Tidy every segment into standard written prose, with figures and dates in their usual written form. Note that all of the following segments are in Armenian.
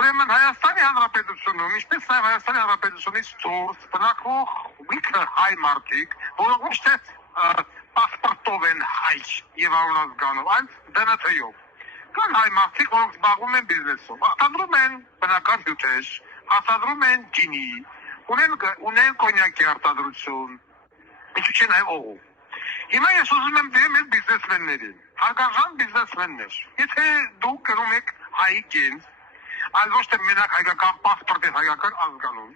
Ուրեմն Հայաստանի Հանրապետությունում, ինչպես նաև Հայաստանի Հանրապետությունից դուրս բնակվող լիքը հայ մարդիկ, որոնք ոչ թե պասպորտով են հայ եւ անունազգանով, այլ ԴՆԹ-ով։ Կան հայ մարդիկ, որոնք զբաղվում են բիզնեսով, արտադրում են բնական հյութեր, արտադրում են ջինի, ունեն կոնյակի արտադրություն, ինչու՞ չէ նաև օղու։ Հիմա ես ուզում եմ դեմ այդ բիզնեսմեններին, հարգարժան բիզնեսմեններ, եթե դուք կրում եք հայի կենս, այլ ոչ թե մենակ հայկական պասպորտ եւ հայկական ազգանուն,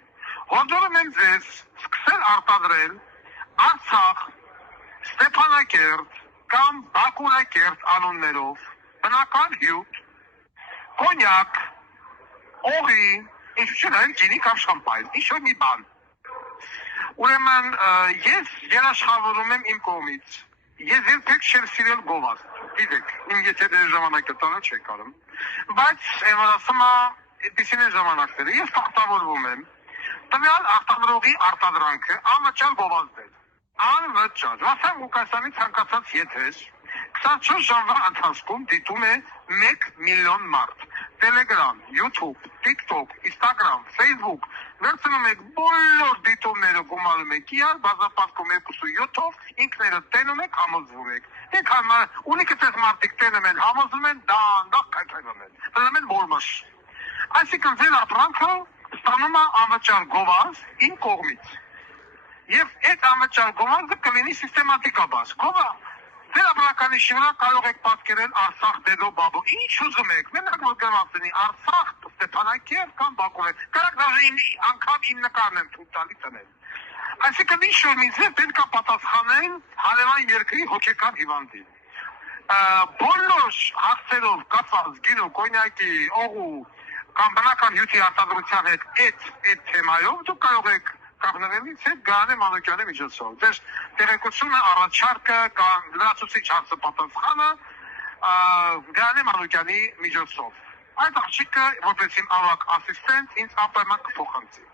հորդորում եմ ձեզ սկսել արտադրել Արցախ, Ստեփանակերտ կամ Բաքուրակերտ անուններով բնական հյութ, կոնյակ, օղի, ինչու՞ չէ նաև ջինի կամ շամպայն, ինչ-որ մի բան։ Ուրեմն ես երաշխավորում եմ իմ կողմից, ես երբեք չեմ սիրել գովազդ, գիտեք, իմ եթերների ժամանակը տանը չեք կարում, բայց ասում է, այդպիսին են ժամանակները, ես պարտավորվում եմ տվյալ արտադրողի արտադրանքը անվճար գովազդել, անվճար, Վասիլ Ղուկասյանի ցանկացած եթեր 24 ժամվա ընթացքում դիտում է 1 միլիոն մարդ, Telegram, YouTube, TikTok, Instagram, Facebook, վերցնում եք բոլոր դիտումները գումարում եք իրար, բազմապատկում 2.7-ով, ինքներդ տենում եք, համոզվում եք։ Ունիկը տես մարդիկ տենում են, համոզվում են, դանդաղ քայքայվում են, դնում են որմաշ։ Այսինքն ձեր ապրանքը ստանում է անվճար գովազդ իմ կողմից։ Եվ այդ անվճար գովազդը կլինի սիստեմատիկաբար։ Ձեր ապրանքանիշի վրա կարող եք պատկերել Արցախ, Դեդո, Բաբո, ինչ ուզում եք, մենակ որ գրված լինի Արցախ, Ստեփանակերտ կամ Բաքու։ Կարող դաժե անգամ իմ նկարն եմ թույլ տալի տնել։ Այսինքն ինչ-որ մի ձև պետք է պատասխանեն հարևան երկրի հոգեկան հիվանդին։ Բոլոր հարցերով կապված գինու, կոնյակի, օղու կամ բնական հյութի արտադրության հետ այդ թեմայով դուք կարող եք կապնվելից հետ Գարանե Մանուկյանի միջոցով։ Ձեր տեղեկությունը, առաջարկը կամ լրացուցիչ հարցը պատասխանը Գարանե Մանուկյանի միջոցով։ Այդ աղջիկը, որպես իմ ավագ ասիստենտ, ինձ ապայման կփոխանցի։